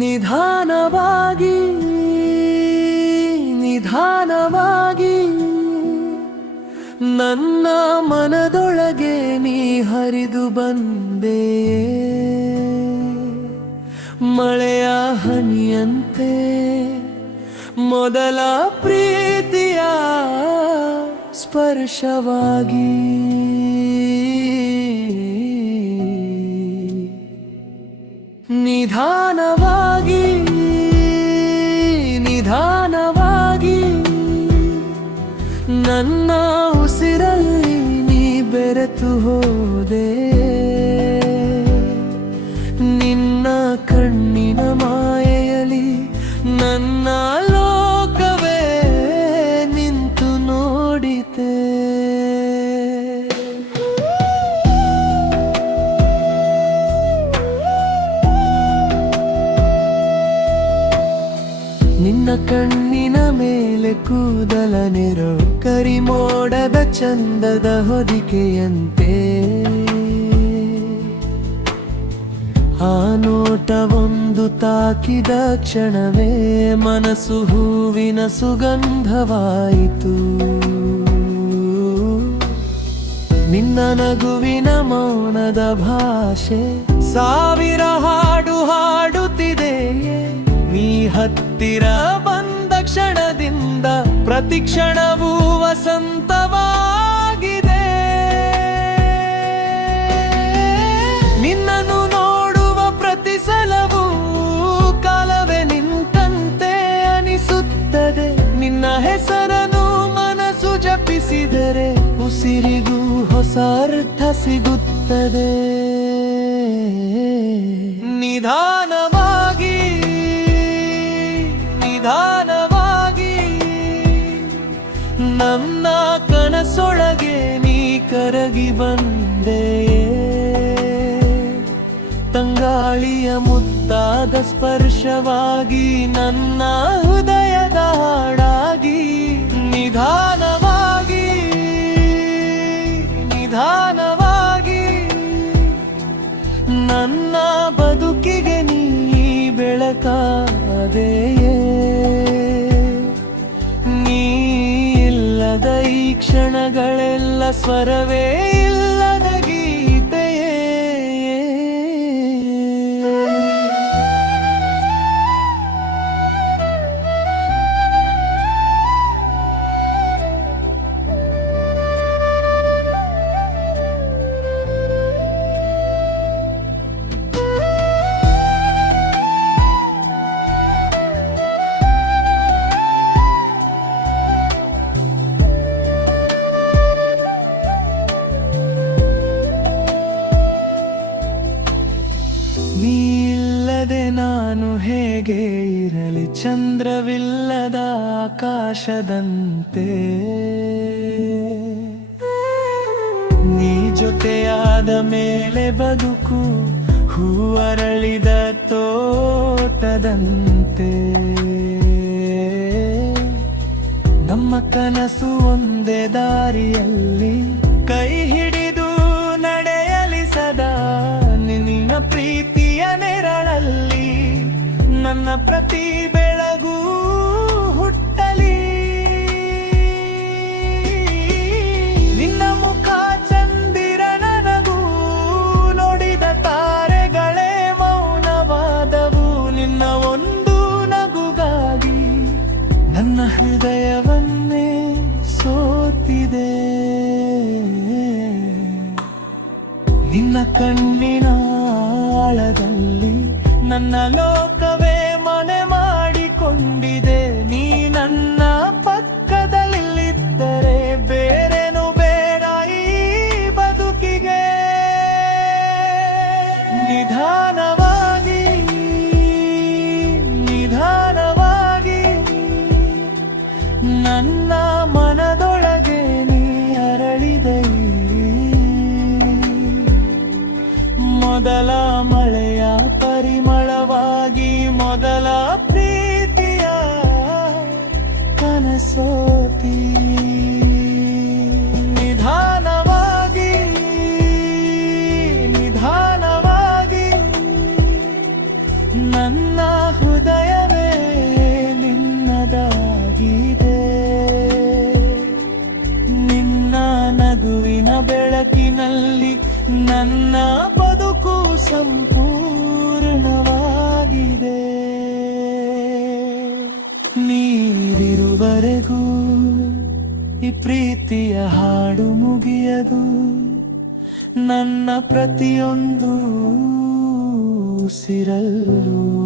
ನಿಧಾನವಾಗಿ ನಿಧಾನವಾಗಿ ನನ್ನ ಮನದೊಳಗೆ ನೀ ಹರಿದು ಬಂದೆ, ಮಳೆಯ ಹನಿಯಂತೆ ಮೊದಲ ಪ್ರೀತಿಯ ಸ್ಪರ್ಶವಾಗಿ. ನಿಧಾನವಾಗಿ ನಿಧಾನವಾಗಿ ನನ್ನ ಉಸಿರಲ್ಲಿ ನೀ ಬೆರೆತು ಹೋದೆ, ನಿನ್ನ ಕಣ್ಣಿನ ಮಾಯೆಯಲ್ಲಿ ನನ್ನ ಲೋಕವೇ ನಿಂತು ನೋಡಿತೆ. ನಿನ್ನ ಕಣ್ಣಿನ ಮೇಲೆ ಕೂದಲ ನೆರಳು ಕರಿಮೋಡದ ಚಂದದ ಹೊದಿಕೆಯಂತೆ, ಆ ನೋಟವೊಂದು ತಾಕಿದ ಕ್ಷಣವೇ ಮನಸ್ಸು ಹೂವಿನ ಸುಗಂಧವಾಯಿತು. ನಿನ್ನ ನಗುವಿನ ಮೌನದ ಭಾಷೆ ಸಾವಿರ ಹಾಡು ಹಾಡುತ್ತಿದೆಯೇ, ನೀ ಹತ್ತಿರ ಬಂದ ಕ್ಷಣದಿಂದ ಪ್ರತಿ ಕ್ಷಣವೂ ವಸಂತವಾಗಿದೆ. ನಿನ್ನನ್ನು ನೋಡುವ ಪ್ರತಿ ಸಲವೂ ಕಾಲವೇ ನಿಂತಂತೆ ಅನಿಸುತ್ತದೆ. ನಿನ್ನ ಹೆಸರನ್ನು ಮನಸ್ಸು ಜಪಿಸಿದರೆ ಉಸಿರಿಗೂ ಹೊಸ ಅರ್ಥ ಸಿಗುತ್ತದೆ. ನಿಧಾನವಾಗಿ ನಿಧಾನವಾಗಿ ನನ್ನ ಕನಸೊಳಗೆ ನೀ ಕರಗಿ ಬಂದೆ, ತಂಗಾಳಿಯ ಮುದ್ದಾದ ಸ್ಪರ್ಶವಾಗಿ ನನ್ನ ಹೃದಯದ ಹಾಡಾಗಿ. ನಿಧಾನವಾಗಿ ನಿಧಾನವಾಗಿ ನನ್ನ ಬದುಕಿಗೆ ನೀ ಬೆಳಕಾದೆಯೇ, ನೀ ಇಲ್ಲದ ಈ ಕ್ಷಣಗಳೆಲ್ಲ ಸ್ವರವೇ ಇಲ್ಲದ ಗೀತೆಯೇ. ನೀ ಇಲ್ಲದೆ ನಾನು ಹೇಗೆ ಇರಲಿ, ಚಂದ್ರವಿಲ್ಲದ ಆಕಾಶದಂತೆ. ನೀ ಜೊತೆಯಾದ ಮೇಲೆ ಬದುಕು ಹೂವರಳಿದ ತೋಟದಂತೆ. ನಮ್ಮ ಕನಸು ಒಂದೇ ದಾರಿಯಲ್ಲಿ ಕೈ ಹಿಡಿದು ನಡೆಯಲಿ ಸದಾ, ನಿನ್ನ ಪ್ರೀತಿಯ ನೆರಳಲ್ಲಿ ನನ್ನ ಪ್ರತಿ ಬೆಳಗೂ ಹುಟ್ಟಲಿ. ನಿನ್ನ ಮುಖ ಚಂದಿರನ ನಗು ನೋಡಿದ ತಾರೆಗಳೇ ಮೌನವಾದವು, ನಿನ್ನ ಒಂದು ನಗುಗಾಗಿ ನನ್ನ ಹೃದಯವನ್ನೇ ಸೋತಿದೆ. ನಿನ್ನ ಕಣ್ಣಿನ ಆಳದಲ್ಲಿ ನನ್ನ ಲೋಕವೇ ಮನೆ ಮಾಡಿಕೊಂಡಿದೆ. ನೀ ನನ್ನ ಪಕ್ಕದಲ್ಲಿದ್ದರೆ ಬೇರೇನು ಬೇಡ ಈ ಬದುಕಿಗೆ. ನಿಧಾನವಾಗಿ ನಿಧಾನವಾಗಿ ನನ್ನ ಮನದೊಳಗೆ ನೀ ಅರಳಿದೆ, ಮೊದಲ ಮಳೆಯ ಪರಿಮಳವಾಗಿ ಮೊದಲ ಪ್ರೀತಿಯ ಕನಸೋತಿ. ನಿಧಾನವಾಗಿ ನಿಧಾನವಾಗಿ ನನ್ನ ಹೃದಯವೇ ನಿನ್ನದಾಗಿದೆ. ನಿನ್ನ ನಗುವಿನ ಬೆಳಕಿನಲ್ಲಿ ನನ್ನ ಬದುಕು ಸಂಪೂರ್ಣವಾಗಿದೆ. ನೀರಿರುವರೆಗೂ ಈ ಪ್ರೀತಿಯ ಹಾಡು ಮುಗಿಯದು. ನನ್ನ ಪ್ರತಿಯೊಂದು ಉಸಿರಲ್ಲೂ